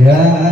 Ya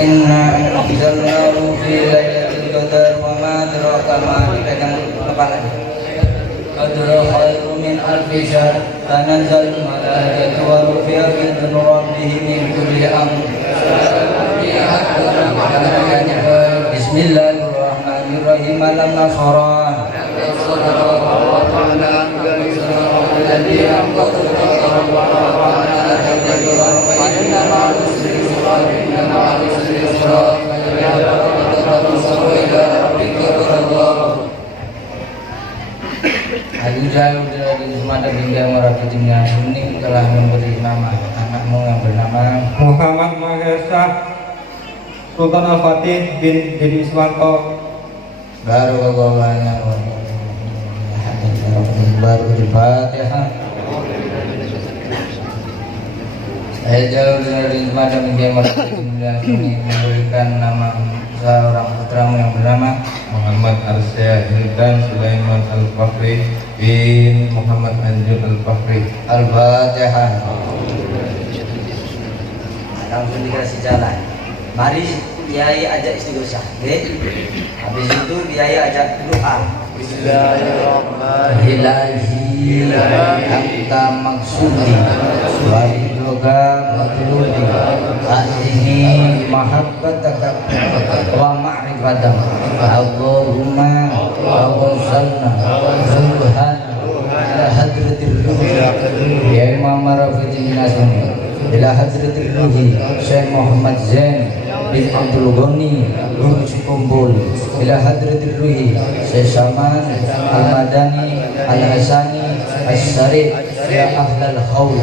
Inna anzalnahu fi lailatul qadar wa ma adraka ma pegang kepala qadru khairum min alfi syahr tanazzalul malaikatu wa rufi'a bi rabbihim min kulli amr. Bismillahirrahmanirrahim. Alam nashrah Abu Jahal dari Semada hingga Merafitimnya ini telah memberi nama anakmu yang bernama Muhammad Mahesa Sultan Al-Fatih bin Iswanto. baru bawahnya baru Al-Fatihah. Saya jauh dari Semada hingga Merafitimnya ini memberikan nama seorang putramu yang bernama Muhammad Arsyad dan Sulaiman Al-Fakhri bin Muhammad Anjur Al-Fakhri. Al-Fatihah. Langsung dikasih jalan. Mari Kiai ajak istighosah. Habis itu Kiai ajak doa. Bismillahirrahmanirrahim. Anta maksudi wa ridhoka matludi ini mahabbataka wa ma'rifatak Allahumma awsalna subhan ila hadratir ruhi ya Imam Rafi'i Nasuni ila hadratir ruhi Syekh Muhammad Zain bin Abdul Ghani Guru Cikumbul ila hadratir ruhi Syekh Saman Al-Madani Al-Hasani As-Sarif ya ahlal haul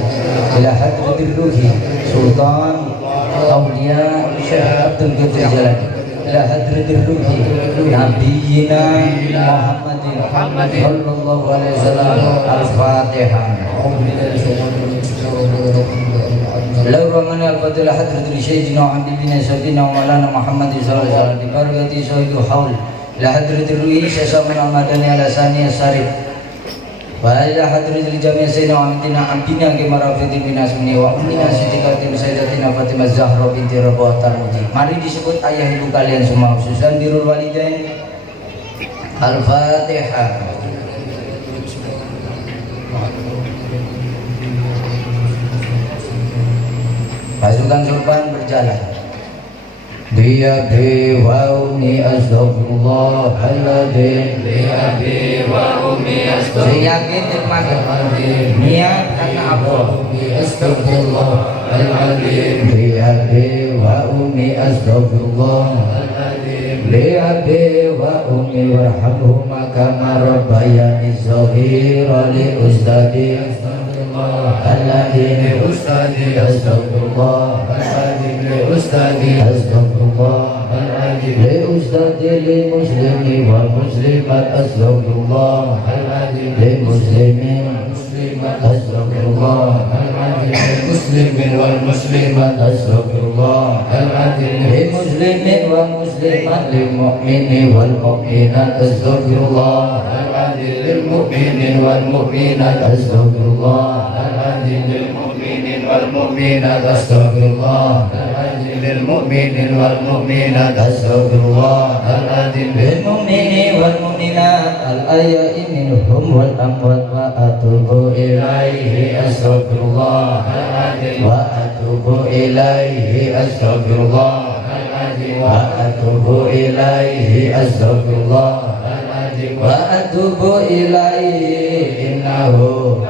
ila hadratir ruhi Sultan Aulia Syekh Abdul Qadir Jalani ila hadratir ruhi Nabiyina Muhammadin sallallahu alaihi wasallam. Al-Fatihah. Laurangana al-Fatihah hadratir Sayyidina Habibina Sayyidina Maulana Muhammad sallallahu alaihi wasallam di barakati sahidu haul ila hadratir ruhi Syekh Saman Al-Madani Al-Hasani As-Sarif wa ila hadratil jami' sayyidina Muhammadina abdina kimarafidin binasmini wa ummina sidikatin sayyidatina Fatimah Zahra binti Rabi'ah Tarmuji. Mari disebut ayah ibu kalian semua khususan birrul walidain. Al-Fatihah. Pasukan sorban berjalan. Dia wa umi astaghfirullahaladzim. Dia wa umi astaghfirullahaladzim. Yakin termakan niat karena apa? Astaghfirullahaladzim. Dia wa umi astaghfirullahaladzim. Dia wa umi warhamhuma kama rabbayani shaghira li ustadi astaghfirullahaladzim. Ustadi astaghfirullahaladzim. Ustadi astaghfirullahaladzim. Li ustadi li muslimi wal muslimat astaghfirullahaladzim. Li muslimin muslimat astaghfirullahaladzim. Li muslimin wal muslimat astaghfirullahaladzim. Li muslimin wal muslimat li mu'minin wal mu'minat astaghfirullahaladzim. Lil mu'minin wal mu'minat astaghfirullahaladzim. Lil mu'minin wal mu'minat astaghfirullahaladzim. Lil mu'minin wal mu'minat astaghfirullahaladzim. Lil mu'minin wal mu'minat al ahya'i minhum wal amwat wa atubu ilaihi astaghfirullahaladzim. Wa atubu ilaihi astaghfirullahaladzim. Wa atubu ilaihi astaghfirullahaladzim. Wa atubu ilaihi innahu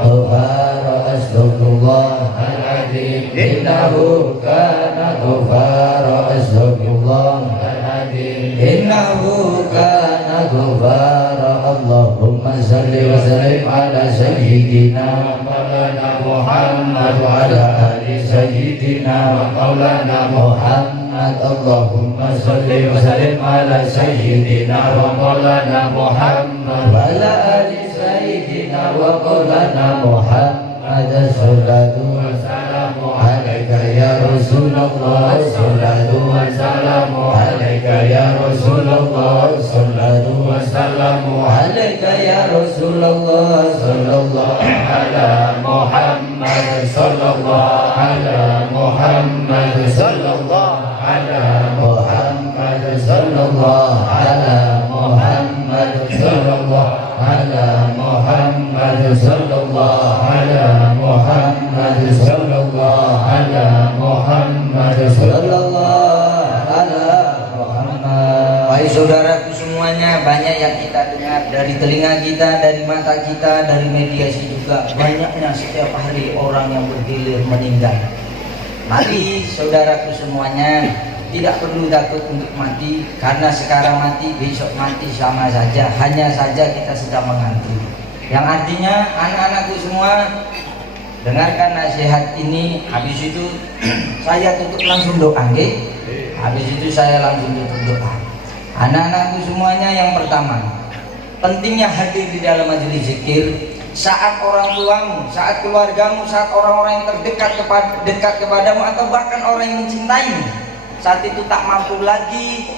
ghafara astaghfirullahaladzim. Innahu kana ghafara astaghfirullahaladzim. Innahu kana ghafara. Allahumma salli wa sallim ala sayyidina maulana Muhammad wa ala ali sayyidina maulana Muhammad. Allahumma salli wa sallim ala sayyidina wa maulana Muhammad wa ala ali sayyidina wa maulana Muhammad. Salatu wa salamu alaika ya Rasulullah. Salatu wa salamu alaika ya Rasulullah. Salatu wa salamu alaika ya Rasulullah. Sallallahu ala Muhammad. Sallallahu ala Muhammad. Sallallahu sallallahu ala Muhammad sallallahu ala Muhammad. Baik saudaraku semuanya, banyak yang kita dengar dari telinga kita, dari mata kita, dari mediasi juga. Banyaknya setiap hari orang yang bergilir meninggal. Mati saudaraku semuanya, tidak perlu takut untuk mati, karena sekarang mati, besok mati sama saja. Hanya saja kita sedang mengantri. Yang artinya anak-anakku semua, dengarkan nasihat ini. Habis itu saya tutup langsung doa, nggih. Habis itu saya langsung tutup doa. Anak-anakku semuanya, yang pertama, pentingnya hadir di dalam majelis zikir saat orang tuamu, saat keluargamu, saat orang-orang yang dekat kepadamu, atau bahkan orang yang mencintaimu, saat itu tak mampu lagi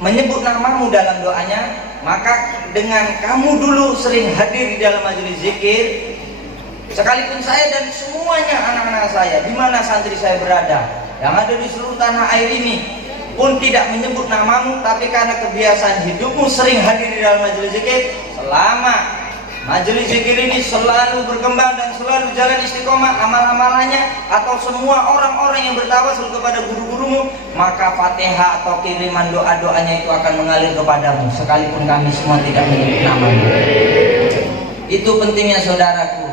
menyebut namamu dalam doanya, maka dengan kamu dulu sering hadir di dalam majelis zikir, sekalipun saya dan semuanya anak-anak saya, di mana santri saya berada, yang ada di seluruh tanah air ini pun tidak menyebut namamu, tapi karena kebiasaan hidupmu sering hadir di dalam majelis zikir, selama majelis zikir ini selalu berkembang dan selalu jalan istiqomah amal-amalannya, atau semua orang-orang yang bertawasul kepada guru-gurumu, maka Fatihah atau kiriman doa-doanya itu akan mengalir kepadamu, sekalipun kami semua tidak menyebut namamu. Itu pentingnya saudaraku,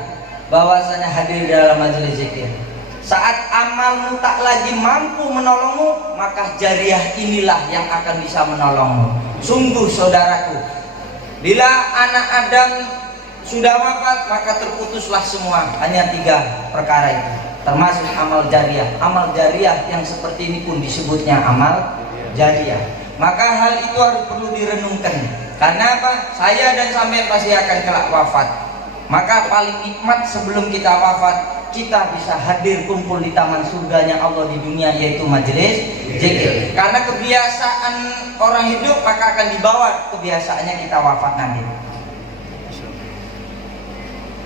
bahwasanya hadir di dalam majelis zikir. Saat amalmu tak lagi mampu menolongmu, maka jariah inilah yang akan bisa menolongmu. Sungguh saudaraku, bila anak Adam sudah wafat, maka terputuslah semua. Hanya 3 perkara itu, termasuk amal jariah. Amal jariah yang seperti ini pun disebutnya amal jariah. Maka hal itu harus perlu direnungkan. Karena apa? Saya dan sampean pasti akan kelak wafat. Maka paling nikmat sebelum kita wafat, kita bisa hadir kumpul di taman surganya Allah di dunia, yaitu majelis zikir. Karena kebiasaan orang hidup, maka akan dibawa kebiasaannya kita wafat nanti.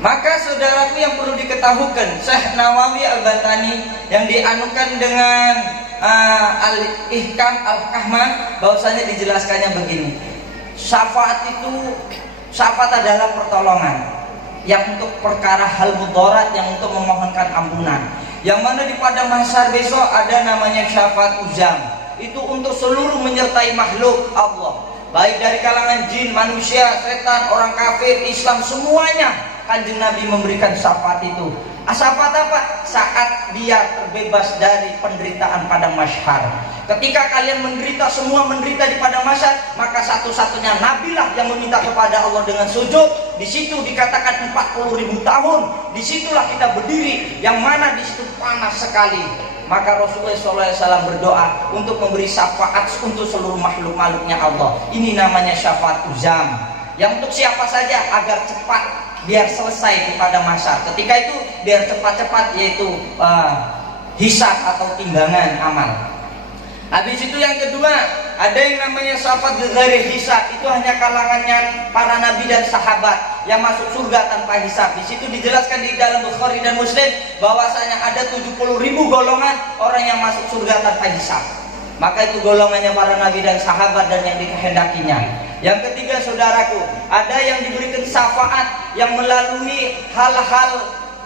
Maka saudaraku yang perlu diketahukan, Syekh Nawawi Al-Batani yang dianukan dengan Al-Ihkam Al-Kahman, bahwasanya dijelaskannya begini. Syafaat adalah pertolongan yang untuk perkara hal mudarat, yang untuk memohonkan ampunan, yang mana di padang mahsyar besok ada namanya syafaat uzam. Itu untuk seluruh menyertai makhluk Allah, baik dari kalangan jin, manusia, setan, orang kafir, Islam, semuanya. Kanjeng Nabi memberikan syafaat itu. Syafaat apa? Saat dia terbebas dari penderitaan padang mahsyar. Ketika kalian menderita, semua menderita di padang mahsyar, maka satu-satunya nabilah yang meminta kepada Allah dengan sujud. Di situ dikatakan 40.000 tahun. Disitulah kita berdiri, yang mana di situ panas sekali. Maka Rasulullah SAW berdoa untuk memberi syafaat untuk seluruh makhluk-makhluknya Allah. Ini namanya syafaat uzam, yang untuk siapa saja agar cepat biar selesai di padang mahsyar. Ketika itu biar cepat-cepat, yaitu hisab atau timbangan amal. Habis itu yang kedua, ada yang namanya syafaat dari hisab. Itu hanya kalangannya para nabi dan sahabat yang masuk surga tanpa hisab. Di situ dijelaskan di dalam Bukhari dan Muslim bahwasanya ada 70.000 golongan orang yang masuk surga tanpa hisab. Maka itu golongannya para nabi dan sahabat dan yang dikehendakinya. Yang ketiga saudaraku, ada yang diberikan syafaat yang melalui hal-hal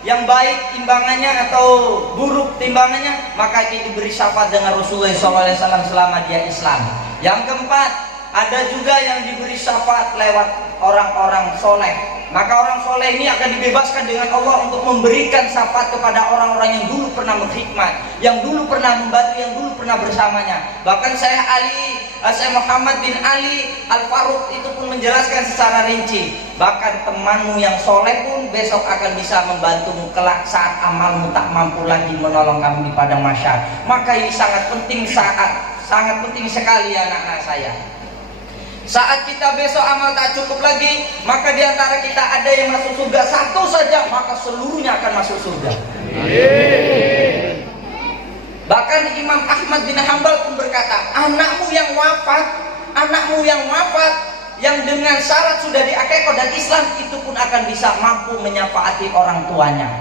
yang baik timbangannya atau buruk timbangannya, maka itu diberi syafaat dengan Rasulullah SAW selama dia Islam. Yang keempat, ada juga yang diberi syafaat lewat orang-orang soleh. Maka orang soleh ini akan dibebaskan dengan Allah untuk memberikan syafaat kepada orang-orang yang dulu pernah berkhidmat, yang dulu pernah membantu, yang dulu pernah bersamanya. Bahkan Syekh Muhammad bin Ali Al-Faruq itu pun menjelaskan secara rinci, bahkan temanmu yang soleh pun besok akan bisa membantumu kelak saat amalmu tak mampu lagi menolong kamu di padang mahsyar. Maka ini sangat penting sekali ya anak-anak saya. Saat kita besok amal tak cukup lagi, maka di antara kita ada yang masuk surga satu saja, maka seluruhnya akan masuk surga. Bahkan Imam Ahmad bin Hanbal pun berkata, anakmu yang wafat yang dengan syarat sudah diakekah dan Islam, itu pun akan bisa mampu menyafaati orang tuanya.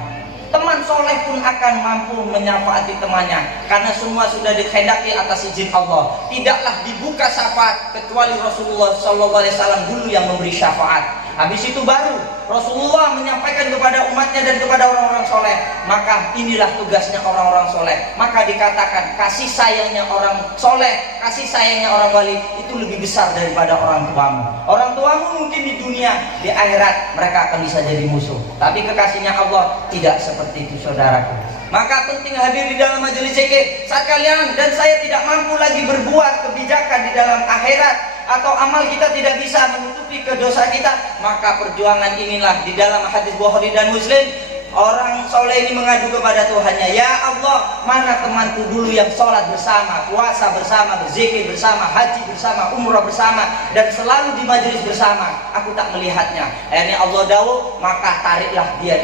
Teman soleh pun akan mampu menyafaati temannya, karena semua sudah dikehendaki atas izin Allah. Tidaklah dibuka syafaat kecuali Rasulullah SAW dulu yang memberi syafaat. Habis itu baru Rasulullah menyampaikan kepada umatnya dan kepada orang-orang soleh. Maka inilah tugasnya orang-orang soleh. Maka dikatakan kasih sayangnya orang soleh, kasih sayangnya orang wali itu lebih besar daripada orang tuamu. Orang tuamu mungkin di dunia, di akhirat mereka akan bisa jadi musuh. Tapi kekasihnya Allah tidak seperti itu, saudaraku. Maka penting hadir di dalam majelis zikir. Saat kalian dan saya tidak mampu lagi berbuat kebijakan di dalam akhirat, atau amal kita tidak bisa menutupi kedosa kita, maka perjuangan inilah di dalam hadis Bukhari dan Muslim. Orang soleh ini mengadu kepada Tuhannya, ya Allah, mana temanku dulu yang sholat bersama, puasa bersama, berzikir bersama, haji bersama, umrah bersama, dan selalu di majelis bersama. Aku tak melihatnya. Ini Allah dawuh, maka tariklah dia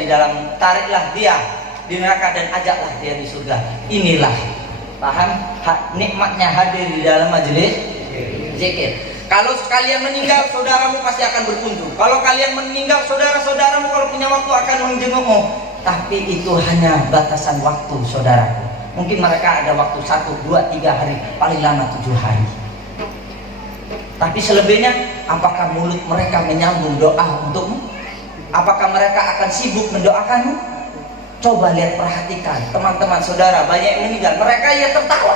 di neraka dan ajaklah dia di surga. Inilah, paham, nikmatnya hadir di dalam majelis zikir. Kalau kalian meninggal, saudaramu pasti akan berkunjung. Kalau kalian meninggal, saudara-saudaramu kalau punya waktu akan menjengukmu. Tapi itu hanya batasan waktu, saudaraku. Mungkin mereka ada waktu 1, 2, 3 hari, paling lama 7 hari. Tapi selebihnya, apakah mulut mereka menyambung doa untukmu? Apakah mereka akan sibuk mendoakanmu? Coba lihat, perhatikan teman-teman saudara, banyak yang meninggal, mereka ya tertawa.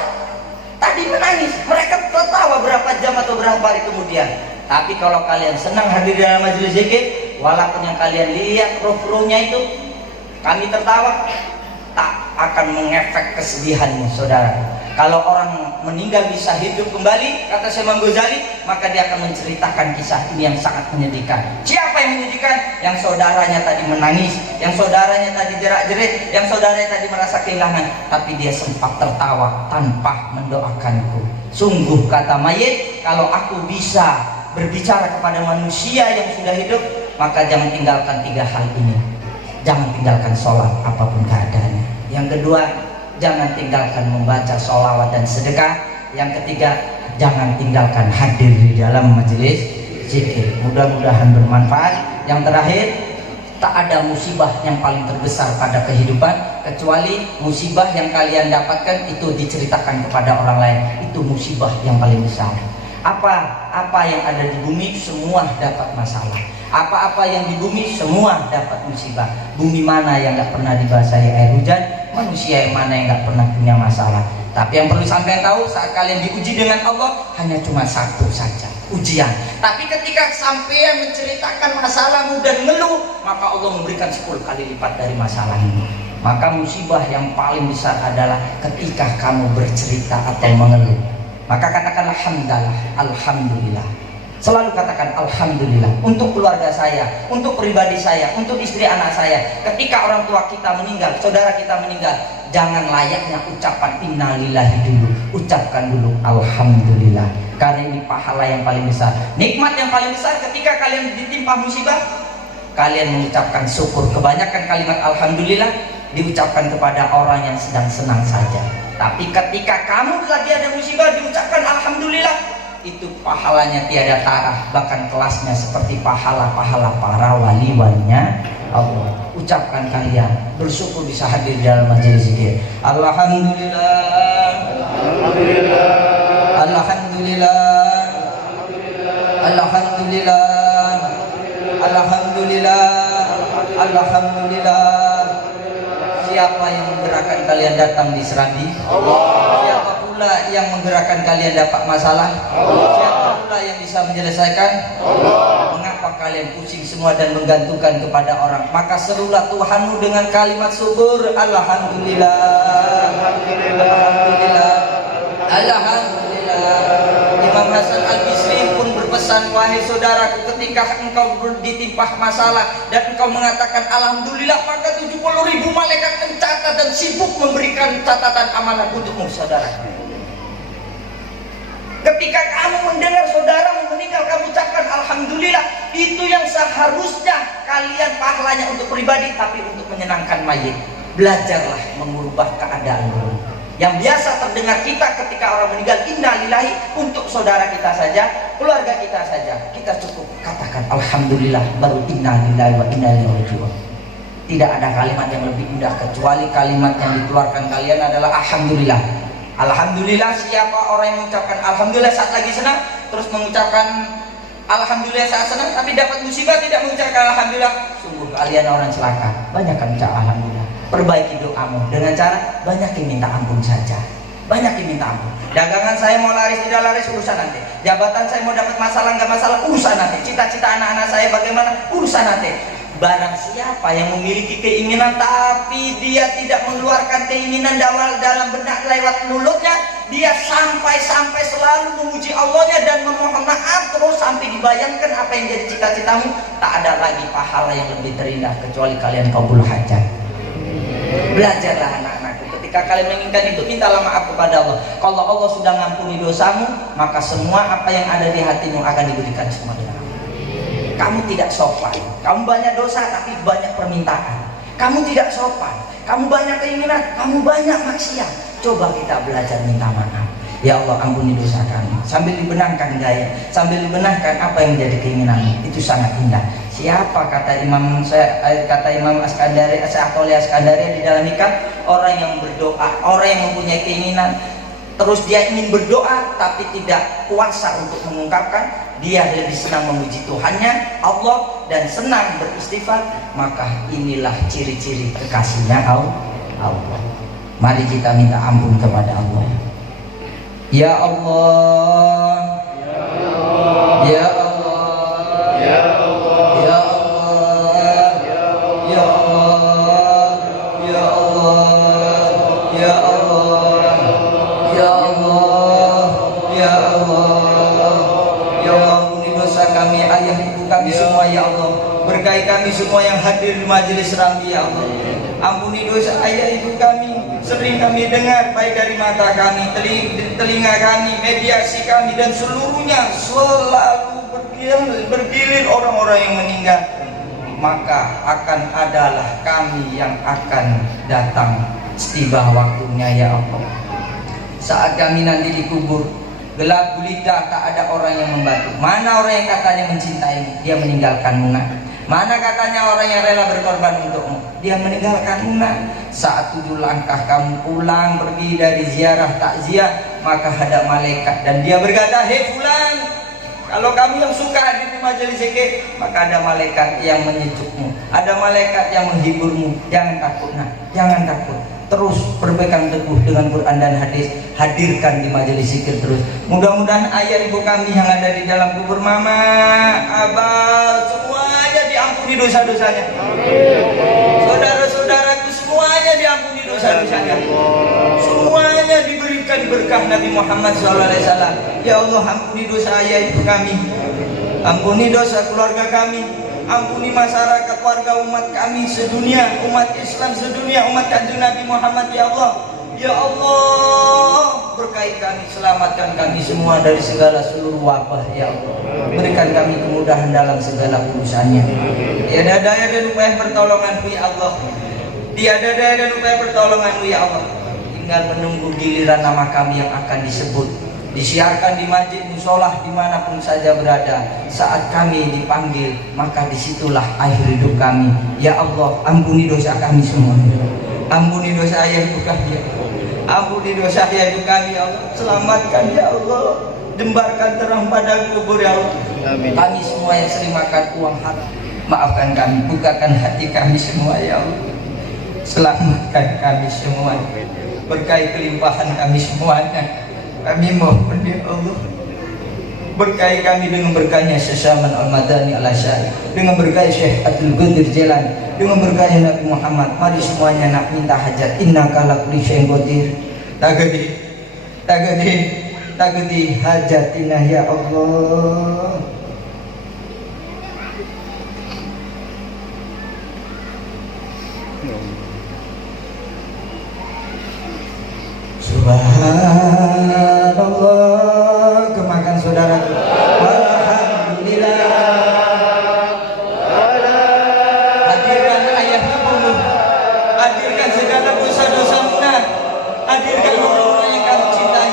Tadi menangis, mereka tertawa berapa jam atau berapa hari kemudian. Tapi kalau kalian senang hadir dalam majelis zikir, walaupun yang kalian lihat roh-rohnya itu kami tertawa, tak akan mengefek kesedihanmu, saudara. Kalau orang meninggal bisa hidup kembali, kata Syekh Imam Ghazali, maka dia akan menceritakan kisah ini yang sangat menyedihkan. Siapa yang menyedihkan? Yang saudaranya tadi menangis, yang saudaranya tadi jerak-jerit, yang saudaranya tadi merasa kehilangan, tapi dia sempat tertawa tanpa mendoakanku. Sungguh, kata mayit, kalau aku bisa berbicara kepada manusia yang sudah hidup, maka jangan tinggalkan 3 hal ini. Jangan tinggalkan sholat apapun keadaannya. Yang kedua, jangan tinggalkan membaca sholawat dan sedekah. Yang ketiga, jangan tinggalkan hadir di dalam majelis zikir. Mudah-mudahan bermanfaat. Yang terakhir, tak ada musibah yang paling terbesar pada kehidupan kecuali musibah yang kalian dapatkan itu diceritakan kepada orang lain. Itu musibah yang paling besar. Apa yang ada di bumi semua dapat masalah. Apa-apa yang di bumi semua dapat musibah. Bumi mana yang gak pernah dibasahi air hujan, manusia yang mana yang gak pernah punya masalah. Tapi yang perlu sampai tahu, saat kalian diuji dengan Allah hanya cuma satu saja, ujian. Tapi ketika sampean menceritakan masalahmu dan ngeluh, maka Allah memberikan 10 kali lipat dari masalah ini. Maka musibah yang paling besar adalah ketika kamu bercerita atau mengeluh. Maka katakanlah hamdalah, alhamdulillah. Selalu katakan alhamdulillah untuk keluarga saya, untuk pribadi saya, untuk istri anak saya. Ketika orang tua kita meninggal, saudara kita meninggal, jangan layaknya ucapan innalillahi dulu, ucapkan dulu alhamdulillah. Karena ini pahala yang paling besar, nikmat yang paling besar. Ketika kalian ditimpa musibah, kalian mengucapkan syukur. Kebanyakan kalimat alhamdulillah diucapkan kepada orang yang sedang senang saja. Tapi ketika kamu lagi ada musibah diucapkan alhamdulillah, itu pahalanya tiada tara, bahkan kelasnya seperti pahala-pahala para wali-walinya Allah. Ucapkan kalian, bersyukur bisa hadir dalam majelis zikir. Alhamdulillah, alhamdulillah, alhamdulillah, alhamdulillah, alhamdulillah, alhamdulillah. Siapa yang menggerakkan kalian datang di Serambi? Allah. Siapa pula yang menggerakkan kalian dapat masalah? Allah. Siapa pula yang bisa menyelesaikan? Allah. Mengapa kalian pusing semua dan menggantungkan kepada orang? Maka serulah Tuhanmu dengan kalimat syukur. Alhamdulillah, alhamdulillah, alhamdulillah, alhamdulillah. Imam Hasan Al-Bisri pun berpesan, wahai saudaraku, ketika engkau ditimpa masalah dan engkau mengatakan alhamdulillah, maka 70.000 malaikat mencatat dan sibuk memberikan catatan amalan untukmu, saudara. Ketika kamu mendengar saudaramu meninggal, kamu ucapkan alhamdulillah. Itu yang seharusnya kalian pahalanya untuk pribadi, tapi untuk menyenangkan mayit. Belajarlah mengubah keadaanmu. Yang biasa terdengar kita ketika orang meninggal, innalillahi, untuk saudara kita saja, keluarga kita saja, kita cukup katakan alhamdulillah, baru innalillahi wa inna ilaihi raji'un. Tidak ada kalimat yang lebih indah kecuali kalimat yang dikeluarkan kalian adalah alhamdulillah. Alhamdulillah. Siapa orang yang mengucapkan alhamdulillah saat lagi senang terus mengucapkan Alhamdulillah saat senang, tapi dapat musibah tidak mengucapkan alhamdulillah. Sungguh kalian orang celaka. Banyakkan ucap alhamdulillah. Perbaiki doamu dengan cara banyakin minta ampun saja. Banyakin minta ampun. Dagangan saya mau laris tidak laris, urusan nanti. Jabatan saya mau dapat masalah nggak masalah, urusan nanti. Cita-cita anak-anak saya bagaimana, urusan nanti. Barang siapa yang memiliki keinginan tapi dia tidak mengeluarkan keinginan dalam benak lewat mulutnya, dia sampai selalu memuji Allahnya dan memohon maaf terus sampai dibayangkan apa yang jadi cita-citamu, tak ada lagi pahala yang lebih terindah kecuali kalian qabul hajat. Belajarlah anak-anakku, ketika kalian menginginkan itu, mintalah maaf kepada Allah. Kalau Allah sudah ngampuni dosamu, maka semua apa yang ada di hatimu akan diberikan semua dengan Allah. Kamu tidak sopan, kamu banyak dosa tapi banyak permintaan. Kamu tidak sopan, kamu banyak keinginan, kamu banyak maksiat. Coba kita belajar minta maaf. Ya Allah, ampuni dosa kami. Sambil dibenarkan gaya, sambil dibenarkan apa yang menjadi keinginanmu. Itu sangat indah. Siapa kata Imam Askandari, Askandari di dalam nikah, orang yang berdoa, orang yang mempunyai keinginan, terus dia ingin berdoa tapi tidak kuasa untuk mengungkapkan, dia lebih senang memuji Tuhannya, Allah, dan senang beristighfar, maka inilah ciri-ciri kekasihnya Allah. Mari kita minta ampun kepada Allah. Ya Allah, Ya Allah, Ya Allah, Ya Allah, Ya Allah, Ya Allah, Ya Allah, Ya Allah, Ya Allah, Ya Allah, ampuni dosa kami, ayah ibu kami semua ya Allah. Berkahi kami semua yang hadir di majelis Ramli ya Allah. Ampuni dosa ayah ibu kami, sering kami dengar baik dari mata kami, telinga kami, mediasi kami, dan seluruhnya selalu bergilir orang-orang yang meninggal. Maka akan adalah kami yang akan datang setiba waktunya ya Allah. Saat kami nanti dikubur, gelap gulita, tak ada orang yang membantu. Mana orang yang katanya mencintai, dia meninggalkanmu nak. Mana katanya orang yang rela berkorban untukmu, dia meninggalkanmu nak. Saat 7 langkah kamu pulang pergi dari ziarah takziah, maka ada malaikat dan dia berkata, hei fulan, kalau kamu yang suka hadir di majelis zikir, maka ada malaikat yang menyejukmu, ada malaikat yang menghiburmu. Jangan takut nak, jangan takut. Terus berpegang teguh dengan Quran dan hadis, hadirkan di majelis zikir terus. Mudah-mudahan ayah ibu kami yang ada di dalam kubur, mama, abah, semuanya diampuni dosa-dosanya. Saudara-saudaraku semuanya diampuni dosa-dosanya. Semuanya diberikan berkah Nabi Muhammad SAW. Ya Allah, ampuni dosa ayah ibu kami, ampuni dosa keluarga kami, ampuni masyarakat warga umat kami sedunia, umat Islam sedunia, umat kanjeng Nabi Muhammad ya Allah. Ya Allah, berkahi kami, selamatkan kami semua dari segala seluruh wabah ya Allah. Berikan kami kemudahan dalam segala urusannya. Tiada daya dan upaya pertolonganmu ya Allah. Tiada daya dan upaya pertolonganmu ya Allah. Tinggal menunggu giliran nama kami yang akan disebut, disiarkan di masjid, musolah, dimanapun saja berada. Saat kami dipanggil, maka disitulah akhir hidup kami. Ya Allah, ampuni dosa kami semua. Ampuni dosa ayah ibu kami ya Allah. Ampuni dosa ayah ibu kami ya Allah. Selamatkan ya Allah. Jembarkan terang pada kubur ya Allah. Amin. Kami semua yang sering makan uang haram, maafkan kami, bukakan hati kami semua ya Allah. Selamatkan kami semua. Berkahi kelimpahan kami semuanya. Kami mohon ya Allah, berkahi kami dengan berkahnya Syaman Al-Madani Al-Asyari, dengan berkahi Syekh Abdul Qadir Jailani, dengan berkahi Nabi Muhammad. Mari semuanya nak minta hajat. Innaka ala kulli syai'in qadir. Tagdi hajatina ya Allah. Subhanallah, kemakan saudara. Alhamdulillah. Hadirkan ayah ibumu, hadirkan segala dosa-dosamu, hadirkan orang-orang yang kamu cintai.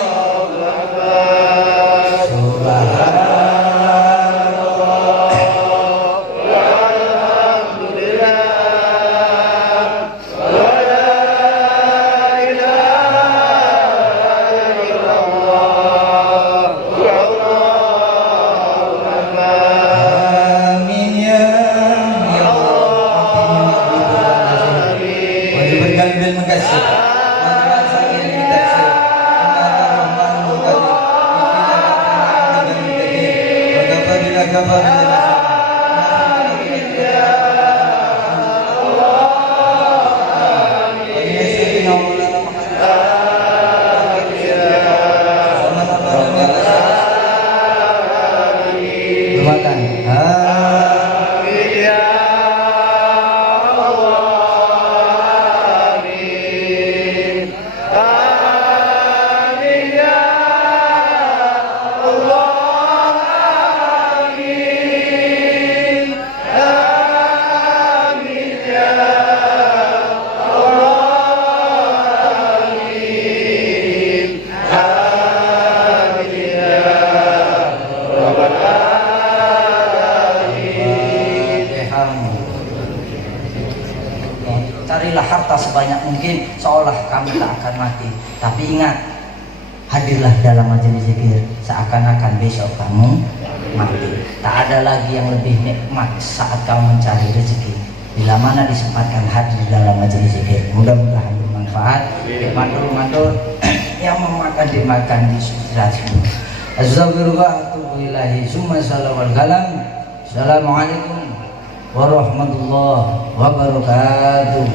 mungkin seolah kamu tak akan mati. Tapi ingat, hadirlah dalam majelis zikir seakan-akan besok kamu mati. Tak ada lagi yang lebih nikmat saat kamu mencari rezeki bila mana disempatkan hadir dalam majelis zikir. Mudah-mudahan bermanfaat. Mandur-mandur yang memakan dimakan di surat semua. Astagfirullah atubillahi summa salawal kalam. Assalamualaikum warahmatullahi wabarakatuh.